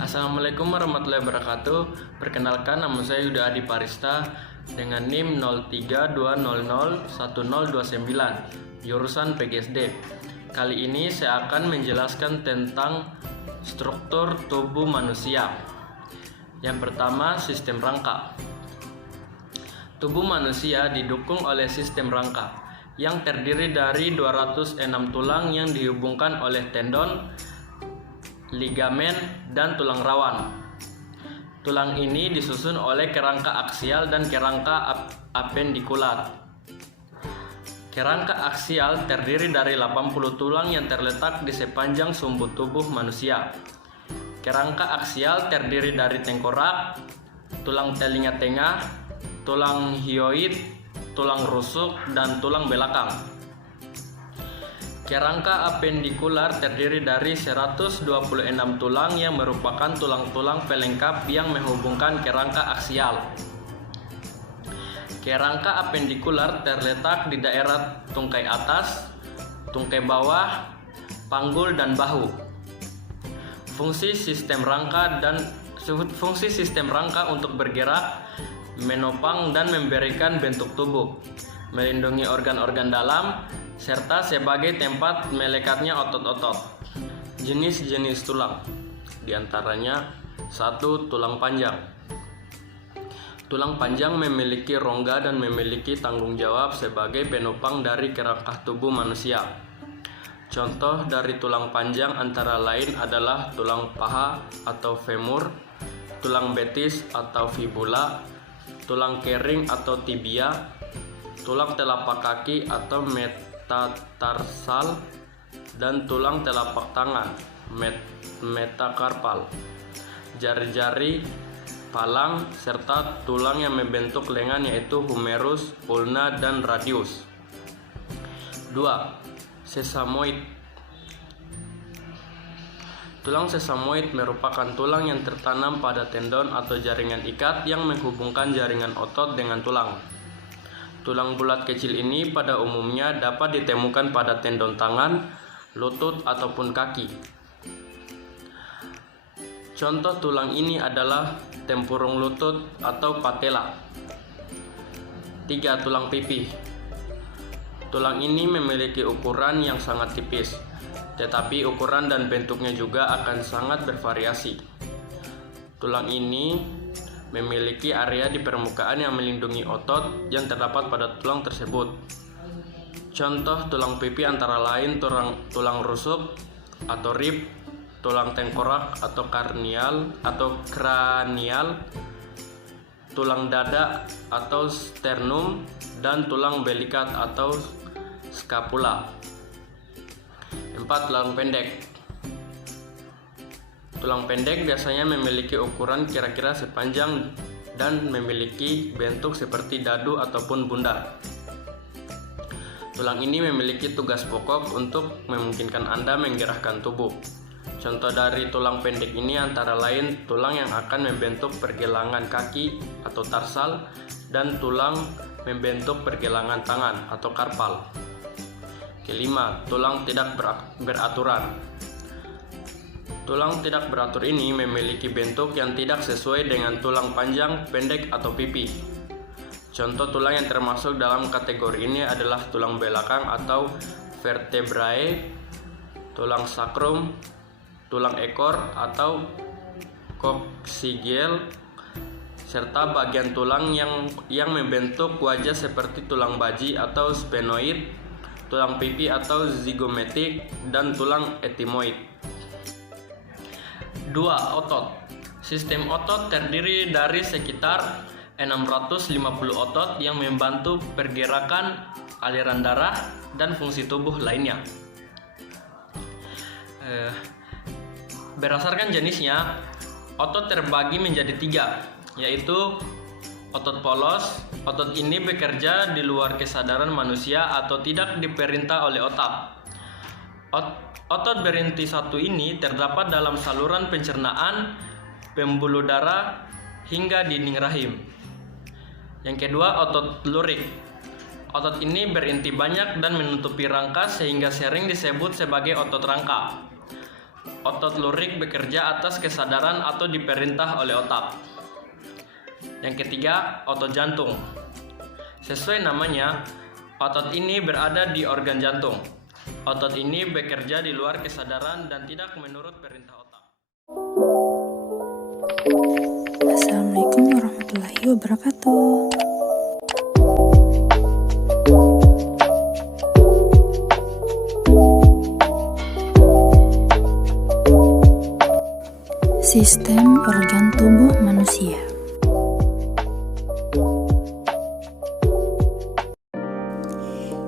Assalamualaikum warahmatullahi wabarakatuh. Perkenalkan, nama saya Yuda Adi Parista dengan NIM 0320011029, jurusan PGSD. Kali ini saya akan menjelaskan tentang struktur tubuh manusia. Yang pertama, sistem rangka. Tubuh manusia didukung oleh sistem rangka yang terdiri dari 206 tulang yang dihubungkan oleh tendon, ligamen, dan tulang rawan. Tulang ini disusun oleh kerangka aksial dan kerangka apendikular. Kerangka aksial terdiri dari 80 tulang yang terletak di sepanjang sumbu tubuh manusia. Kerangka aksial terdiri dari tengkorak, tulang telinga tengah, tulang hyoid, tulang rusuk, dan tulang belakang. Kerangka apendikular terdiri dari 126 tulang yang merupakan tulang-tulang pelengkap yang menghubungkan kerangka aksial. Kerangka apendikular terletak di daerah tungkai atas, tungkai bawah, panggul, dan bahu. Fungsi sistem rangka untuk bergerak, menopang, dan memberikan bentuk tubuh, melindungi organ-organ dalam, serta sebagai tempat melekatnya otot-otot. Jenis-jenis tulang, diantaranya 1. Tulang panjang. Tulang panjang memiliki rongga dan memiliki tanggung jawab sebagai penopang dari kerangka tubuh manusia. Contoh dari tulang panjang antara lain adalah tulang paha atau femur, tulang betis atau fibula, tulang kering atau tibia, tulang telapak kaki atau metatarsal, dan tulang telapak tangan metakarpal, jari-jari, palang, serta tulang yang membentuk lengan yaitu humerus, ulna, dan radius. 2. Sesamoid. Tulang sesamoid merupakan tulang yang tertanam pada tendon atau jaringan ikat yang menghubungkan jaringan otot dengan tulang. Tulang bulat kecil ini pada umumnya dapat ditemukan pada tendon tangan, lutut, ataupun kaki. Contoh tulang ini adalah tempurung lutut atau patella. 3. Tulang pipih. Tulang ini memiliki ukuran yang sangat tipis, tetapi ukuran dan bentuknya juga akan sangat bervariasi. Tulang ini memiliki area di permukaan yang melindungi otot yang terdapat pada tulang tersebut. Contoh tulang pipi antara lain tulang rusuk atau rib, tulang tengkorak atau kranial, tulang dada atau sternum, dan tulang belikat atau scapula. 4. Tulang pendek. Tulang pendek biasanya memiliki ukuran kira-kira sepanjang dan memiliki bentuk seperti dadu ataupun bundar. Tulang ini memiliki tugas pokok untuk memungkinkan Anda menggerakkan tubuh. Contoh dari tulang pendek ini antara lain tulang yang akan membentuk pergelangan kaki atau tarsal dan tulang membentuk pergelangan tangan atau karpal. Kelima, tulang tidak beraturan. Tulang tidak beratur ini memiliki bentuk yang tidak sesuai dengan tulang panjang, pendek, atau pipi. Contoh tulang yang termasuk dalam kategori ini adalah tulang belakang atau vertebrae, tulang sakrum, tulang ekor atau coccygeal, serta bagian tulang yang membentuk wajah seperti tulang baji atau sphenoid, tulang pipi atau zygomatic, dan tulang etimoid. 2. Otot. Sistem otot terdiri dari sekitar 650 otot yang membantu pergerakan, aliran darah, dan fungsi tubuh lainnya. Berdasarkan jenisnya, otot terbagi menjadi 3, yaitu otot polos. Otot ini bekerja di luar kesadaran manusia atau tidak diperintah oleh otak. Otot berinti satu ini terdapat dalam saluran pencernaan, pembuluh darah, hingga dinding rahim. Yang kedua, otot lurik. Otot ini berinti banyak dan menutupi rangka sehingga sering disebut sebagai otot rangka. Otot lurik bekerja atas kesadaran atau diperintah oleh otak. Yang ketiga, otot jantung. Sesuai namanya, otot ini berada di organ jantung. Otot ini bekerja di luar kesadaran dan tidak menurut perintah otak. Assalamualaikum warahmatullahi wabarakatuh. Sistem organ tubuh manusia.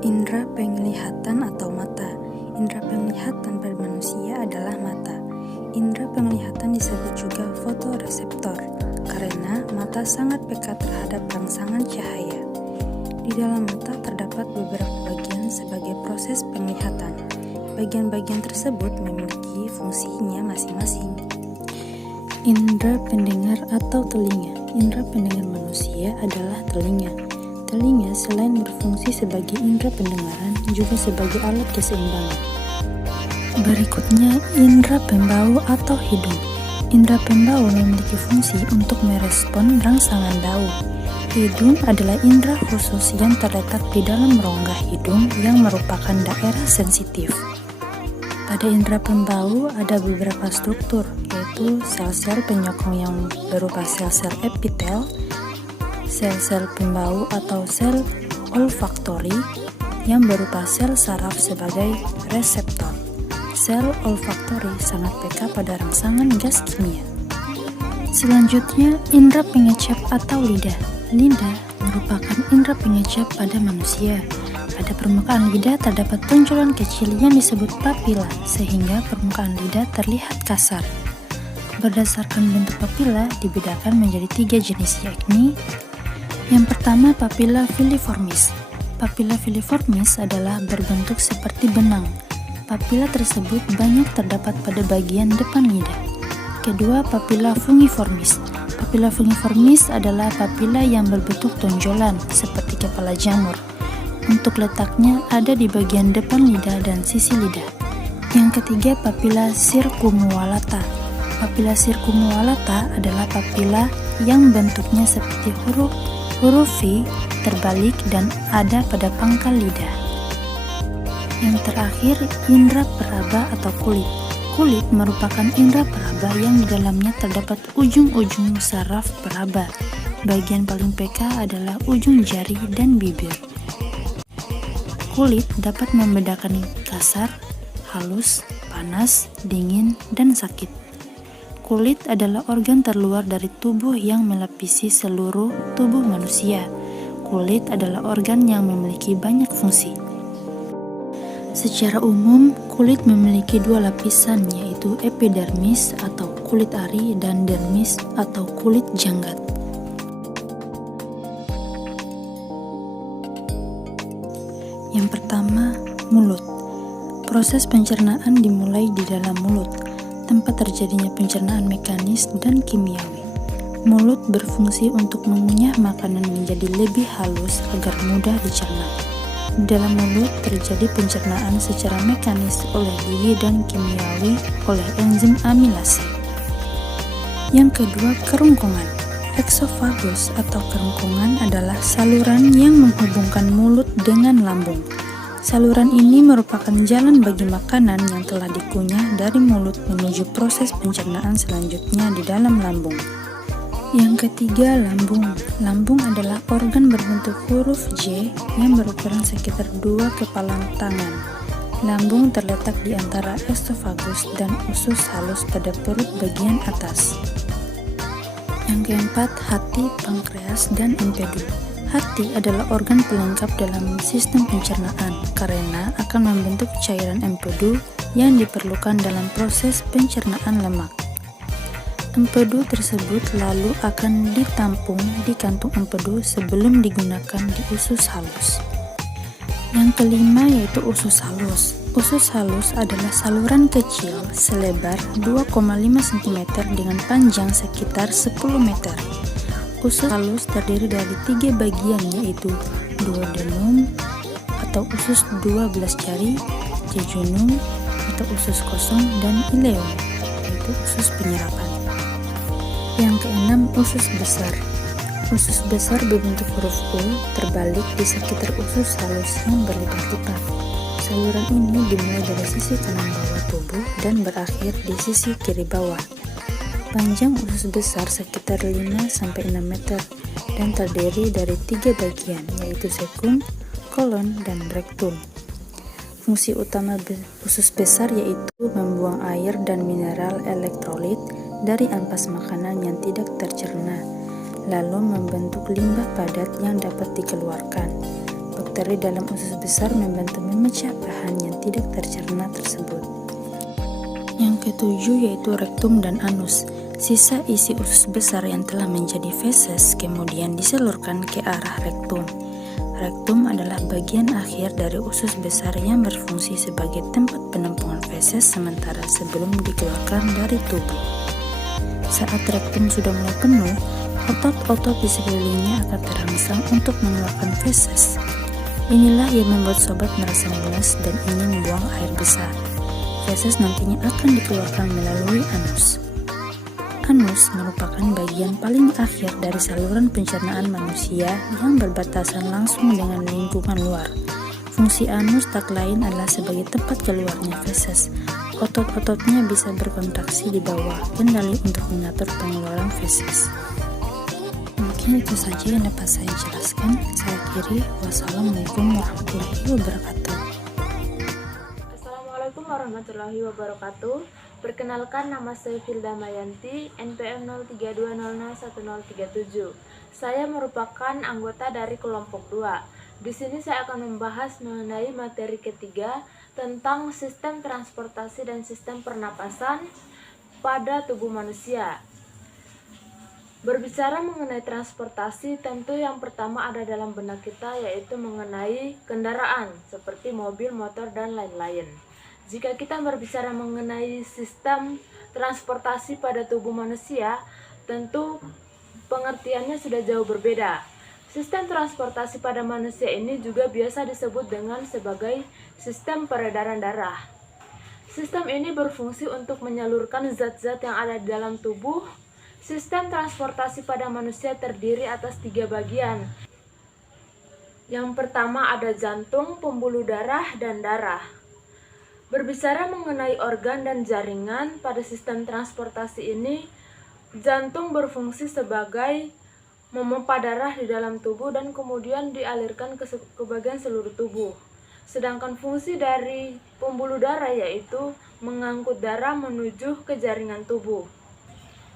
Indra penglihatan atau mata. Indra penglihatan pada manusia adalah mata. Indra penglihatan disebut juga fotoreseptor karena mata sangat peka terhadap rangsangan cahaya. Di dalam mata terdapat beberapa bagian sebagai proses penglihatan. Bagian-bagian tersebut memiliki fungsinya masing-masing. Indra pendengar atau telinga. Indra pendengar manusia adalah telinga. Telinga selain berfungsi sebagai indra pendengaran, juga sebagai alat keseimbangan. Berikutnya, indra pembau atau hidung. Indra pembau memiliki fungsi untuk merespon rangsangan bau. Hidung adalah indra khusus yang terletak di dalam rongga hidung yang merupakan daerah sensitif. Pada indra pembau ada beberapa struktur, yaitu sel-sel penyokong yang berupa sel-sel epitel, sel-sel pembau atau sel olfaktori yang berupa sel saraf sebagai reseptor. Sel olfaktori sangat peka pada rangsangan gas kimia. Selanjutnya, indra pengecap atau lidah. Lidah merupakan indra pengecap pada manusia. Pada permukaan lidah terdapat tonjolan kecil yang disebut papila, sehingga permukaan lidah terlihat kasar. Berdasarkan bentuk papila dibedakan menjadi 3 jenis, yakni yang pertama, papila filiformis. Papila filiformis adalah berbentuk seperti benang. Papila tersebut banyak terdapat pada bagian depan lidah. Kedua, papila fungiformis. Papila fungiformis adalah papila yang berbentuk tonjolan seperti kepala jamur. Untuk letaknya ada di bagian depan lidah dan sisi lidah. Yang ketiga, papila sircumvallata. Papila sircumvallata adalah papila yang bentuknya seperti huruf V terbalik dan ada pada pangkal lidah. Yang terakhir, indra peraba atau kulit. Kulit merupakan indra peraba yang di dalamnya terdapat ujung-ujung saraf peraba. Bagian paling peka adalah ujung jari dan bibir. Kulit dapat membedakan kasar, halus, panas, dingin, dan sakit. Kulit adalah organ terluar dari tubuh yang melapisi seluruh tubuh manusia. Kulit adalah organ yang memiliki banyak fungsi. Secara umum, kulit memiliki 2 lapisan, yaitu epidermis atau kulit ari dan dermis atau kulit janggat. Yang pertama, mulut. Proses pencernaan dimulai di dalam mulut, tempat terjadinya pencernaan mekanis dan kimiawi. Mulut berfungsi untuk mengunyah makanan menjadi lebih halus agar mudah dicerna. Di dalam mulut terjadi pencernaan secara mekanis oleh gigi dan kimiawi oleh enzim amilase. Yang kedua, kerongkongan. Eksofagus atau kerongkongan adalah saluran yang menghubungkan mulut dengan lambung. Saluran ini merupakan jalan bagi makanan yang telah dikunyah dari mulut menuju proses pencernaan selanjutnya di dalam lambung. Yang ketiga, lambung. Lambung adalah organ berbentuk huruf J yang berukuran sekitar 2 kepalan tangan. Lambung terletak di antara esofagus dan usus halus pada perut bagian atas. Yang keempat, hati, pankreas, dan empedu. Hati adalah organ pelengkap dalam sistem pencernaan karena akan membentuk cairan empedu yang diperlukan dalam proses pencernaan lemak. Empedu tersebut lalu akan ditampung di kantung empedu sebelum digunakan di usus halus. Yang kelima yaitu usus halus. Usus halus adalah saluran kecil selebar 2,5 cm dengan panjang sekitar 10 meter. Usus halus terdiri dari 3 bagian, yaitu duodenum atau usus 12 jari, jejunum, atau usus kosong, dan ileum, yaitu usus penyerapan. Yang keenam, usus besar. Usus besar berbentuk huruf U terbalik di sekitar usus halus yang berlipat-lipat. Saluran ini dimulai dari sisi kanan bawah tubuh dan berakhir di sisi kiri bawah. Panjang usus besar sekitar 5-6 meter dan terdiri dari 3 bagian, yaitu sekun, kolon, dan rektum. Fungsi utama usus besar yaitu membuang air dan mineral elektrolit dari ampas makanan yang tidak tercerna, lalu membentuk limbah padat yang dapat dikeluarkan. Bakteri dalam usus besar membantu memecah bahan yang tidak tercerna tersebut. Yang ketujuh yaitu rektum dan anus. Sisa isi usus besar yang telah menjadi feses kemudian disalurkan ke arah rektum. Rektum adalah bagian akhir dari usus besar yang berfungsi sebagai tempat penampungan feses sementara sebelum dikeluarkan dari tubuh. Saat rektum sudah mulai penuh, otot-otot di sekelilingnya akan terangsang untuk mengeluarkan feses. Inilah yang membuat sobat merasa mules dan ingin buang air besar. Feses nantinya akan dikeluarkan melalui anus. Anus merupakan bagian paling akhir dari saluran pencernaan manusia yang berbatasan langsung dengan lingkungan luar. Fungsi anus tak lain adalah sebagai tempat keluarnya feses. Otot-ototnya bisa berkontraksi di bawah kendali untuk mengatur pengeluaran feses. Mungkin itu saja yang dapat saya jelaskan. Saya akhiri. Wassalamualaikum warahmatullahi wabarakatuh. Assalamualaikum warahmatullahi wabarakatuh. Perkenalkan, nama saya Filda Mayanti, NPM 0320011037. Saya merupakan anggota dari kelompok 2. Di sini saya akan membahas mengenai materi ketiga tentang sistem transportasi dan sistem pernapasan pada tubuh manusia. Berbicara mengenai transportasi, tentu yang pertama ada dalam benak kita yaitu mengenai kendaraan seperti mobil, motor, dan lain-lain. Jika kita berbicara mengenai sistem transportasi pada tubuh manusia, tentu pengertiannya sudah jauh berbeda. Sistem transportasi pada manusia ini juga biasa disebut dengan sebagai sistem peredaran darah. Sistem ini berfungsi untuk menyalurkan zat-zat yang ada di dalam tubuh. Sistem transportasi pada manusia terdiri atas 3 bagian. Yang pertama ada jantung, pembuluh darah, dan darah. Berbicara mengenai organ dan jaringan pada sistem transportasi ini, jantung berfungsi sebagai memompa darah di dalam tubuh dan kemudian dialirkan ke bagian seluruh tubuh. Sedangkan fungsi dari pembuluh darah yaitu mengangkut darah menuju ke jaringan tubuh.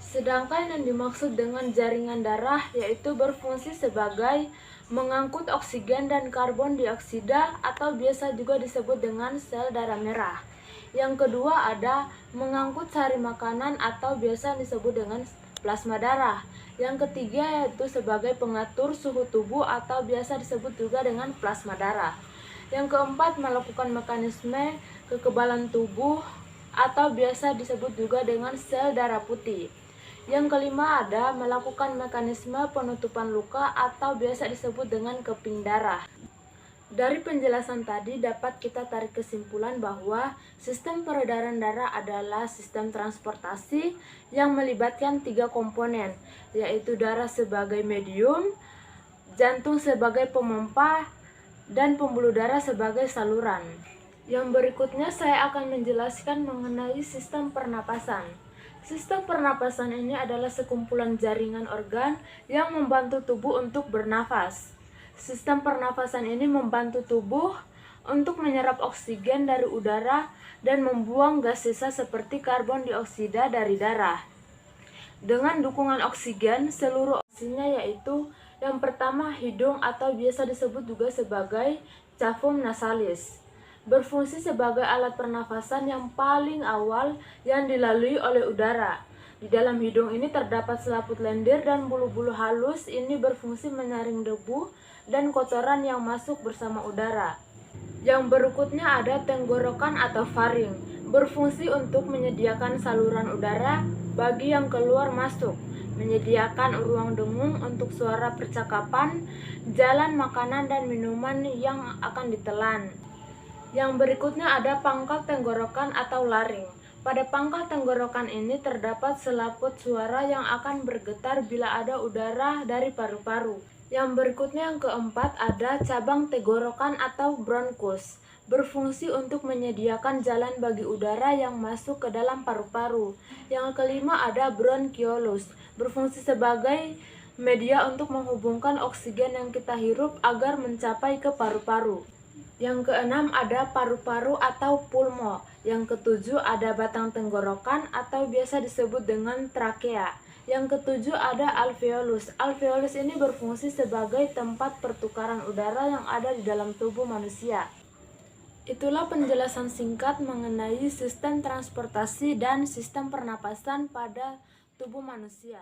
Sedangkan yang dimaksud dengan jaringan darah yaitu berfungsi sebagai mengangkut oksigen dan karbon dioksida atau biasa juga disebut dengan sel darah merah. Yang kedua ada mengangkut sari makanan atau biasa disebut dengan plasma darah. Yang ketiga yaitu sebagai pengatur suhu tubuh atau biasa disebut juga dengan plasma darah. Yang keempat melakukan mekanisme kekebalan tubuh atau biasa disebut juga dengan sel darah putih. Yang kelima ada melakukan mekanisme penutupan luka atau biasa disebut dengan keping darah. Dari penjelasan tadi dapat kita tarik kesimpulan bahwa sistem peredaran darah adalah sistem transportasi yang melibatkan 3 komponen, yaitu darah sebagai medium, jantung sebagai pemompa, dan pembuluh darah sebagai saluran. Yang berikutnya saya akan menjelaskan mengenai sistem pernapasan. Sistem pernapasan ini adalah sekumpulan jaringan organ yang membantu tubuh untuk bernafas. Sistem pernapasan ini membantu tubuh untuk menyerap oksigen dari udara dan membuang gas sisa seperti karbon dioksida dari darah. Dengan dukungan oksigen, seluruh opsinya yaitu yang pertama hidung atau biasa disebut juga sebagai cavum nasalis. Berfungsi sebagai alat pernafasan yang paling awal yang dilalui oleh udara. Di dalam hidung ini terdapat selaput lendir dan bulu-bulu halus, ini berfungsi menyaring debu dan kotoran yang masuk bersama udara. Yang berikutnya ada tenggorokan atau faring, berfungsi untuk menyediakan saluran udara bagi yang keluar masuk, menyediakan ruang dengung untuk suara percakapan, jalan makanan dan minuman yang akan ditelan. Yang berikutnya ada pangkal tenggorokan atau laring. Pada pangkal tenggorokan ini terdapat selaput suara yang akan bergetar bila ada udara dari paru-paru. Yang berikutnya yang keempat ada cabang tenggorokan atau bronkus. Berfungsi untuk menyediakan jalan bagi udara yang masuk ke dalam paru-paru. Yang kelima ada bronkiolus. Berfungsi sebagai media untuk menghubungkan oksigen yang kita hirup agar mencapai ke paru-paru. Yang keenam ada paru-paru atau pulmo. Yang ketujuh ada batang tenggorokan atau biasa disebut dengan trakea. Yang ketujuh ada alveolus. Alveolus ini berfungsi sebagai tempat pertukaran udara yang ada di dalam tubuh manusia. Itulah penjelasan singkat mengenai sistem transportasi dan sistem pernapasan pada tubuh manusia.